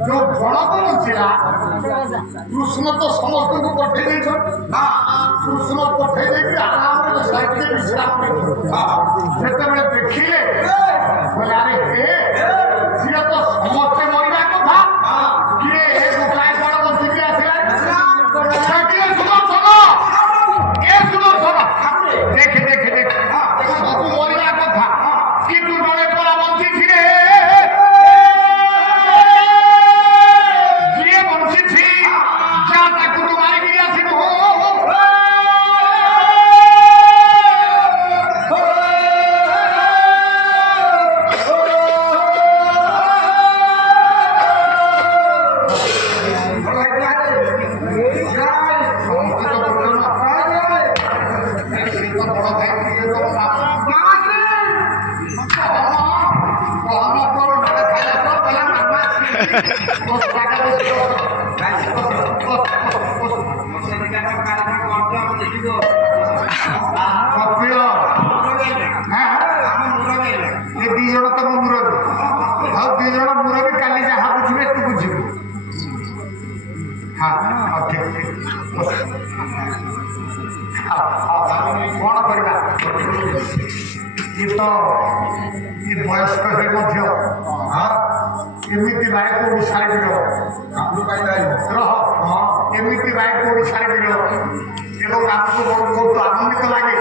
जो गणक नथिला कृष्ण तो समस्त को पठे दे छ कृष्ण पठे दे कि आराम रे साइड के विश्राम जेते बेले देखिले बोले अरे हे सिया तो समस्त मरिना कथा कि ए गोपाय गण बंची के आसिला छाटिए सुनो सुनो ए सुनो सुनो देख देख देख सब मरिना कथा कि तू जणे परा बंची छिरे वयस्क एमती राय को ओडिशा मिल एमती राय को ओडिशा मिल आपको बहुत आनंदित लगे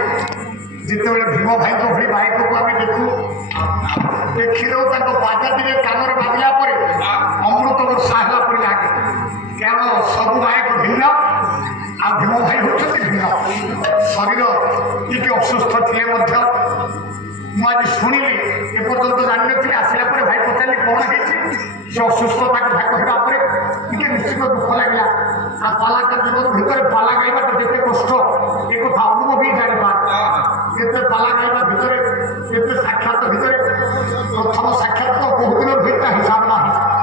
जिते भीम भाई को भाई बाइक को आम देखू देखी दू बाजाती कान बाजिला अमृत वर्षा है लगे कारण सब बाइक भिन्न आ भीम भाई होती भिन्न शरीर टे असुस्थ थे मुझे शुणिली एपर्तंत जानी नी आसला भाई पचारि कौन है असुस्थता कथा कहला निश्चित दुख लगे आ पालाकार जीवन भितर पाला गाइबा जिते कष्ट एक कथा अनुभव ही जाना पाला गाइबा भितर